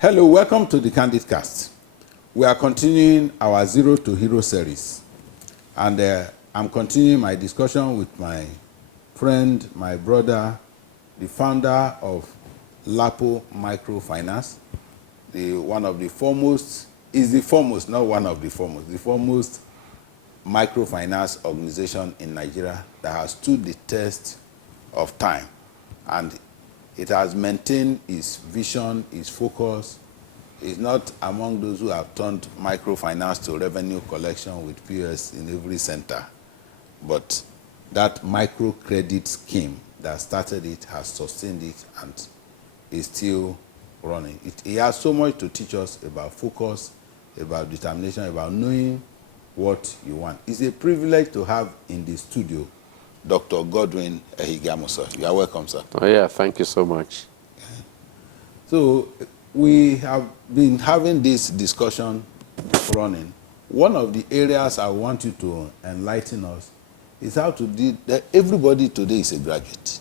Hello, welcome to the Candid Cast. We are continuing our Zero to Hero series. And I'm continuing my discussion with my friend, my brother, the founder of LAPO Microfinance, one of the foremost, is the foremost, not one of the foremost, the foremost microfinance organization in Nigeria that has stood the test of time. And it has maintained its vision, its focus. It's not among those who have turned microfinance to revenue collection with POS in every center. But that microcredit scheme that started it has sustained it and is still running. It has so much to teach us about focus, about determination, about knowing what you want. It's a privilege to have in the studio Dr. Godwin Ehigiamu, sir. You are welcome, sir. Oh, yeah, thank you so much. So we have been having this discussion running. One of the areas I want you to enlighten us is how to deal, that everybody today is a graduate.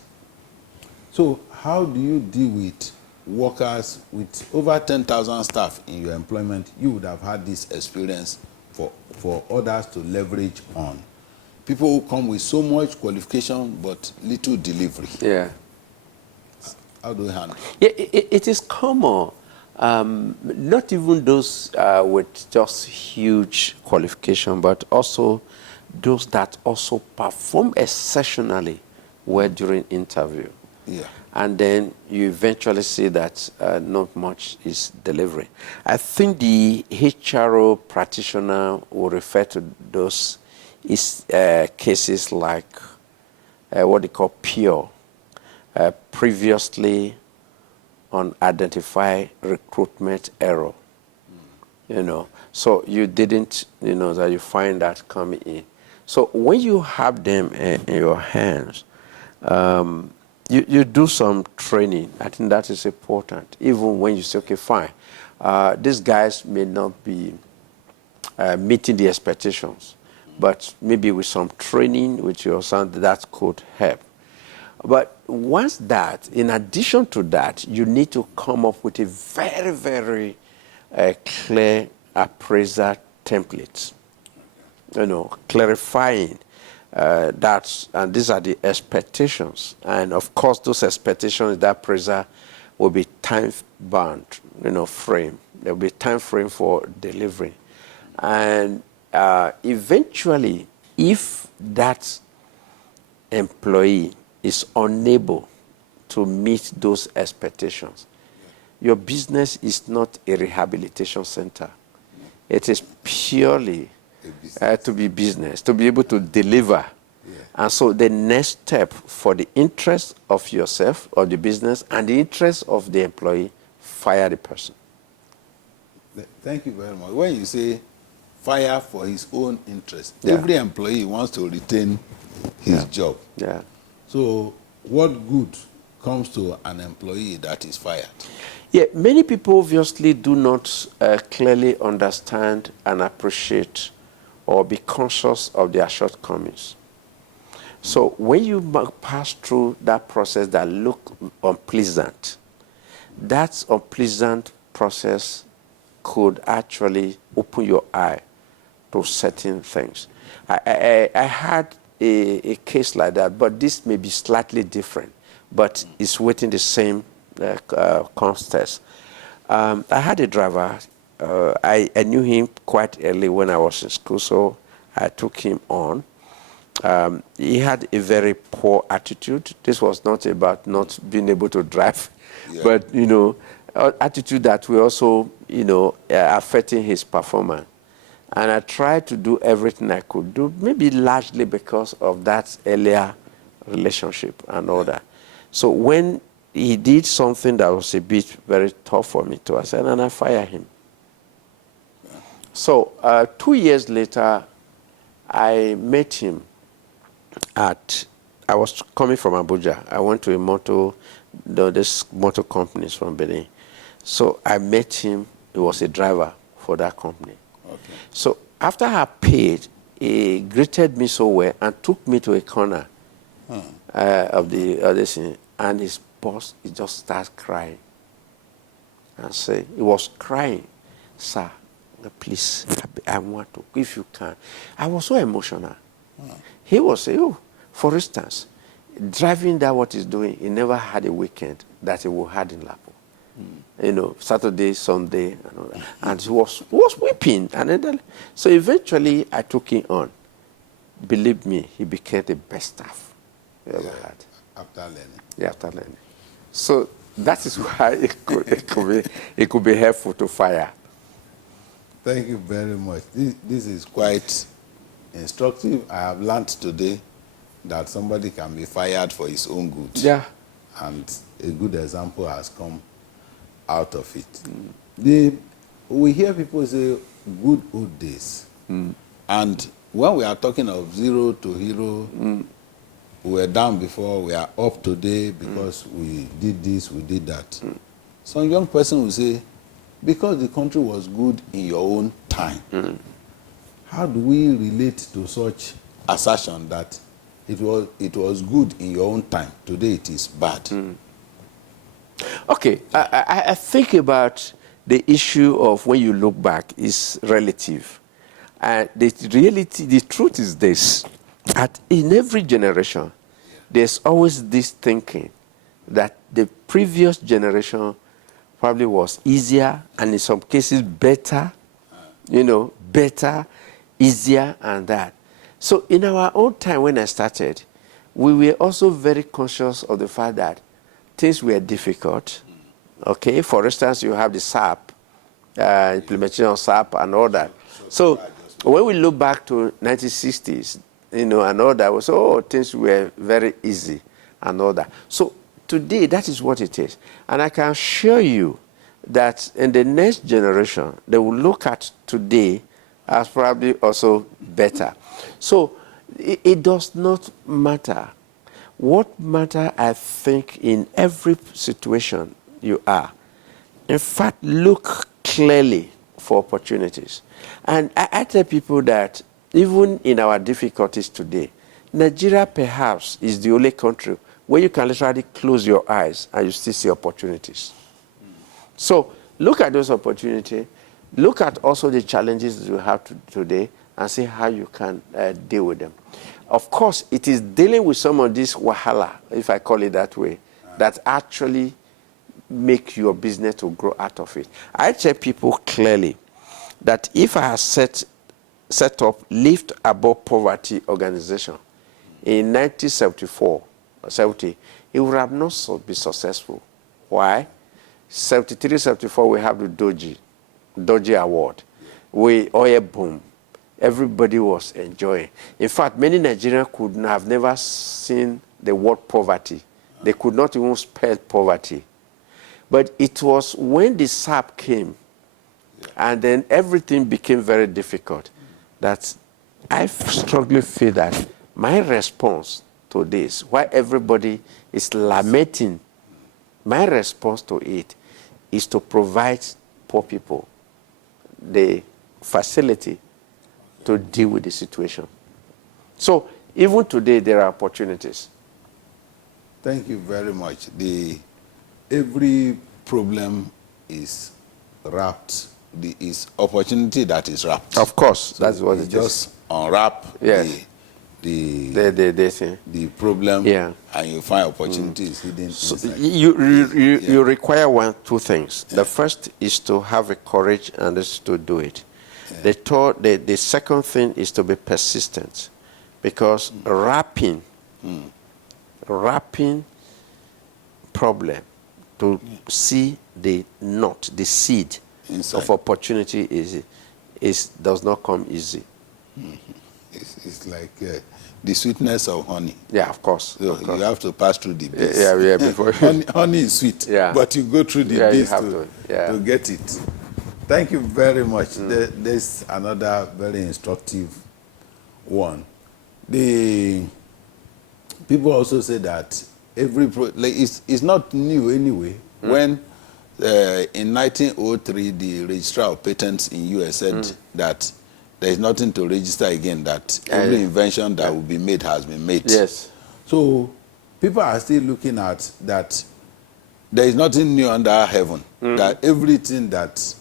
So how do you deal with workers with over 10,000 staff in your employment? You would have had this experience for others to leverage on. People who come with so much qualification but little delivery. Yeah. How do we handle? Yeah, it is common. Not even those with just huge qualification, but also those that also perform exceptionally well during interview. Yeah. And then you eventually see that not much is delivering. I think the HRO practitioner will refer to those cases like what they call pure, previously unidentified recruitment error. You know, so you didn't, that you find that coming in. So when you have them in your hands, you do some training. I think that is important. Even when you say, okay, fine, these guys may not be meeting the expectations, but maybe with some training with your son, that could help. But once that, in addition to that, you need to come up with a very, very clear appraiser template, clarifying that, and these are the expectations. And of course, those expectations, that appraiser will be time-bound, frame. There will be time frame for delivery. And eventually, if that employee is unable to meet those expectations, your business is not a rehabilitation center. It is purely to be business, to be able to deliver. Yeah. And so the next step for the interest of yourself or the business and the interest of the employee, fire the person. Thank you very much. When you say fire for his own interest, Yeah. every employee wants to retain his job. Yeah. So what good comes to an employee that is fired? Yeah, many people obviously do not clearly understand and appreciate or be conscious of their shortcomings. So when you pass through that process that look unpleasant, that unpleasant process could actually open your eye to certain things. I had a case like that, but this may be slightly different, but it's within the same context. I had a driver. I knew him quite early when I was in school, so I took him on. He had a very poor attitude. This was not about not being able to drive, Yeah. but, attitude that will also, affecting his performance. And I tried to do everything I could do, maybe largely because of that earlier relationship and all that. So when he did something that was a bit very tough for me to accept, and I fired him. So 2 years later, I met him I was coming from Abuja. I went to this motor companies from Benin. So I met him. He was a driver for that company. Okay. So after I paid, he greeted me so well and took me to a corner of the other scene. And his boss, he just started crying. and say, he was crying, sir, please, I want to, if you can. I was so emotional. He was saying, oh, for instance, driving that what he's doing, he never had a weekend that he would have in LAPO. You know, Saturday, Sunday, and all that. And he was weeping. And then, so eventually, I took him on. Believe me, he became the best staff we ever had. After learning. Yeah, after learning. So that is why it could be helpful to fire. Thank you very much. This is quite instructive. I have learned today that somebody can be fired for his own good. Yeah. And a good example has come out of it. We hear people say good old days. And when we are talking of zero to hero, we were down before, we are up today because we did this, we did that. Some young person will say, because the country was good in your own time. How do we relate to such assertion that it was good in your own time, today it is bad? Okay, I think about the issue of when you look back is relative. And the truth is this, that in every generation, there's always this thinking that the previous generation probably was easier and in some cases better, better, easier and that. So in our own time when I started, we were also very conscious of the fact that things were difficult. Okay, for instance, you have the SAP, implementation of SAP and all that. So when we look back to 1960s, and all that, was things were very easy and all that. So today, that is what it is. And I can assure you that in the next generation, they will look at today as probably also better. So it does not matter. What matters, I think, in every situation you are, in fact, look clearly for opportunities. And I tell people that even in our difficulties today, Nigeria perhaps is the only country where you can literally close your eyes and you still see opportunities. So look at those opportunities. Look at also the challenges that you have today and see how you can deal with them. Of course, it is dealing with some of this wahala, if I call it that way, that actually make your business to grow out of it. I tell people clearly that if I had set up Lift Above Poverty organization in 1974 or 70, it would have not been successful. Why? 73, 74, we have the Doji Award. We oil boom. Everybody was enjoying. In fact, many Nigerians could have never seen the word poverty. They could not even spell poverty. But it was when the SAP came, and then everything became very difficult, that I strongly feel that my response to this, why everybody is lamenting, my response to it is to provide poor people the facility to deal with the situation. So even today, there are opportunities. Thank you very much. Every problem is wrapped. Is opportunity that is wrapped. Of course, so that's what it just is. Unwrap the problem, and you find opportunities hidden inside. You require two things. The first is to have a courage and to do it. The second thing is to be persistent, because wrapping problem to see the nut, the seed inside of opportunity does not come easy. It's like the sweetness of honey. Yeah, of course. So you have to pass through the bees. Yeah, before honey is sweet, but you go through the bees to get it. Thank you very much. There's another very instructive one. The people also say that it's not new anyway. When in 1903, the registrar of patents in US said that there is nothing to register again, that every invention that will be made has been made. Yes. So people are still looking at that there is nothing new under heaven. That everything that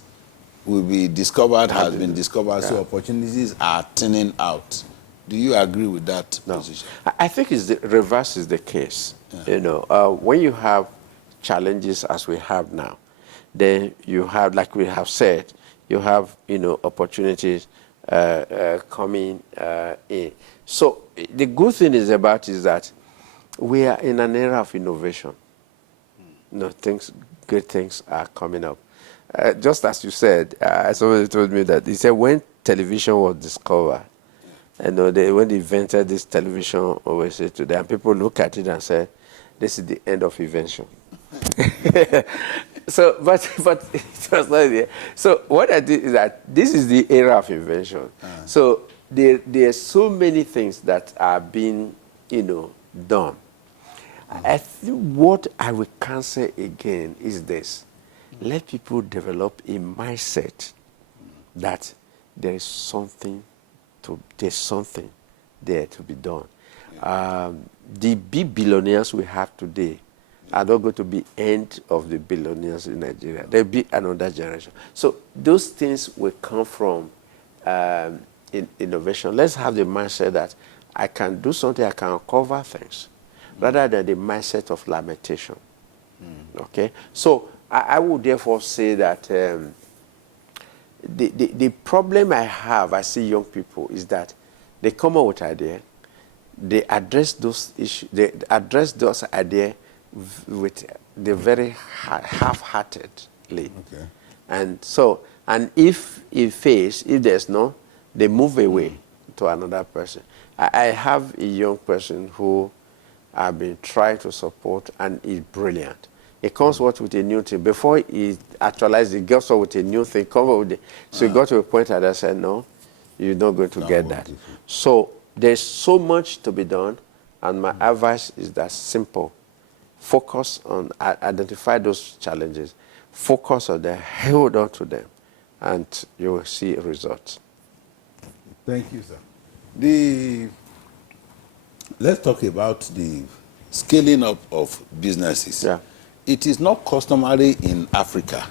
will be discovered has been discovered, so opportunities are turning out. Do you agree with that position? I think it's the reverse is the case. You know, when you have challenges as we have now, then you have, like we have said, you have, you know, opportunities coming in. So the good thing is that we are in an era of innovation. You know, great things are coming up. Just as you said, somebody told me that he said when television was discovered, you know, when they invented this television, always say today, and people look at it and say, "This is the end of invention." So, but it was not there. So what I did is that this is the era of invention. So there are so many things that are being, you know, done. I think what I will cancel again is this. Let people develop a mindset that there's something there to be done. The big billionaires we have today are not going to be end of the billionaires in Nigeria. There'll be another generation. So those things will come from innovation. Let's have the mindset that I can do something, I can uncover things, rather than the mindset of lamentation. Okay? So I would therefore say that the problem I see young people, is that they come up with ideas, they address those issues, they address those ideas with the very half-heartedly. Okay. And so, and if it fails, if there's no, they move away to another person. I have a young person who I've been trying to support, and is brilliant. He comes out with a new thing. Before he actualized, he gets out with a new thing. So he got to a point that I said, no, you're not going to get that. So there's so much to be done, and my advice is that simple. Focus on, identify those challenges, focus on them, hold on to them, and you will see results. Thank you, sir. Let's talk about the scaling up of businesses. Yeah. It is not customary in Africa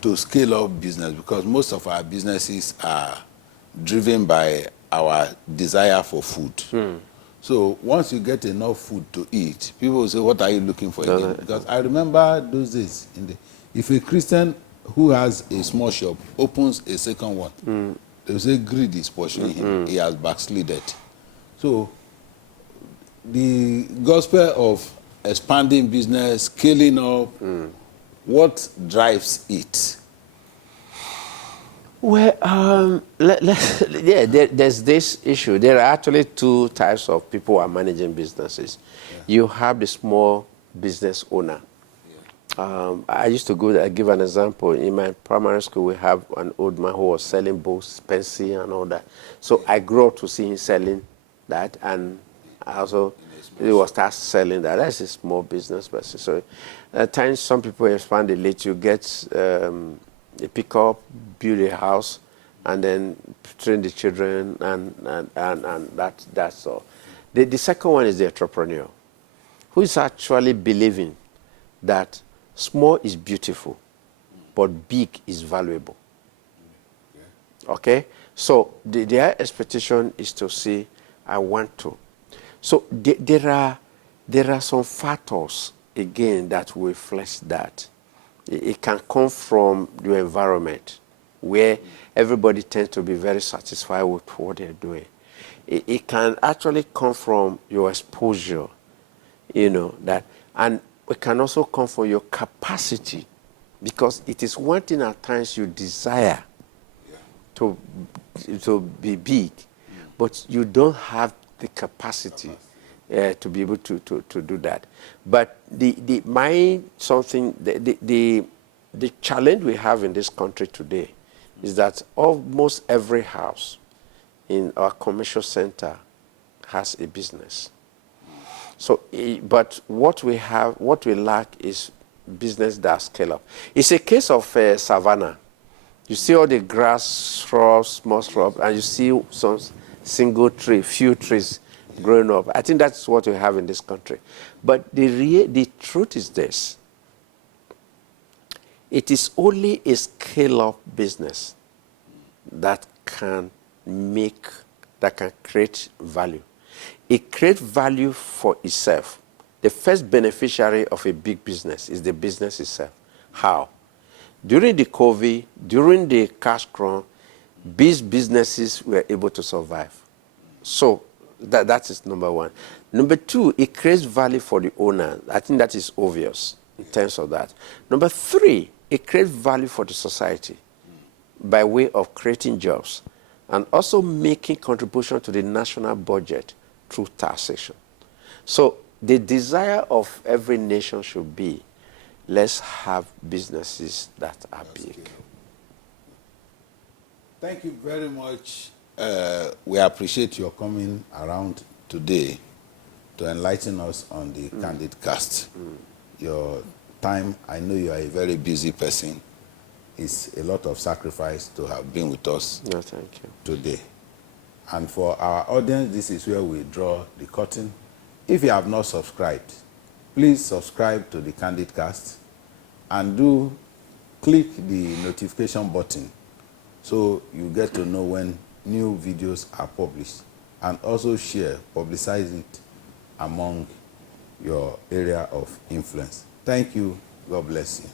to scale up business, because most of our businesses are driven by our desire for food. So once you get enough food to eat, people will say, what are you looking for again? Because I remember those days, if a Christian who has a small shop opens a second one, they will say greed is pursuing him. He has backslided. So the gospel of expanding business, scaling up, what drives it? Well, there's this issue. There are actually two types of people who are managing businesses. You have the small business owner. I used to give an example. In my primary school, we have an old man who was selling books, pencil, and all that. So I grew up to see him selling that, and I also he will start selling that. That's a small business person. So at times, some people expand a little, get a pickup, build a house, and then train the children, and that's all. The second one is the entrepreneur, who is actually believing that small is beautiful, but big is valuable. Okay? So their expectation is to say, I want to. So there are some factors, again, that will flesh that. It can come from your environment, where everybody tends to be very satisfied with what they're doing. It can actually come from your exposure, and it can also come from your capacity, because it is one thing at times you desire to be big, but you don't have the capacity to be able to do that. But the challenge we have in this country today is that almost every house in our commercial center has a business. So, but what we lack is business that scale up. It's a case of savannah. You see all the grass, shrubs, small shrubs, and you see some single tree, few trees growing up. I think that's what we have in this country. But the truth is this: It is only a scale-up business that can create value. It creates value for itself. The first beneficiary of a big business is the business itself. How? During the COVID, during the cash crunch, these businesses were able to survive. So that is number one. Number two, it creates value for the owner. I think that is obvious in terms of that. Number three, it creates value for the society by way of creating jobs and also making contribution to the national budget through taxation. So the desire of every nation should be, let's have businesses that are big. Thank you very much. We appreciate your coming around today to enlighten us on the Candid Cast. Your time, I know you are a very busy person. It's a lot of sacrifice to have been with us No, thank you. today. And for our audience, this is where we draw the curtain. If you have not subscribed, please subscribe to the Candid Cast and do click the notification button so you get to know when new videos are published, and also share, publicize it among your area of influence. Thank you. God bless you.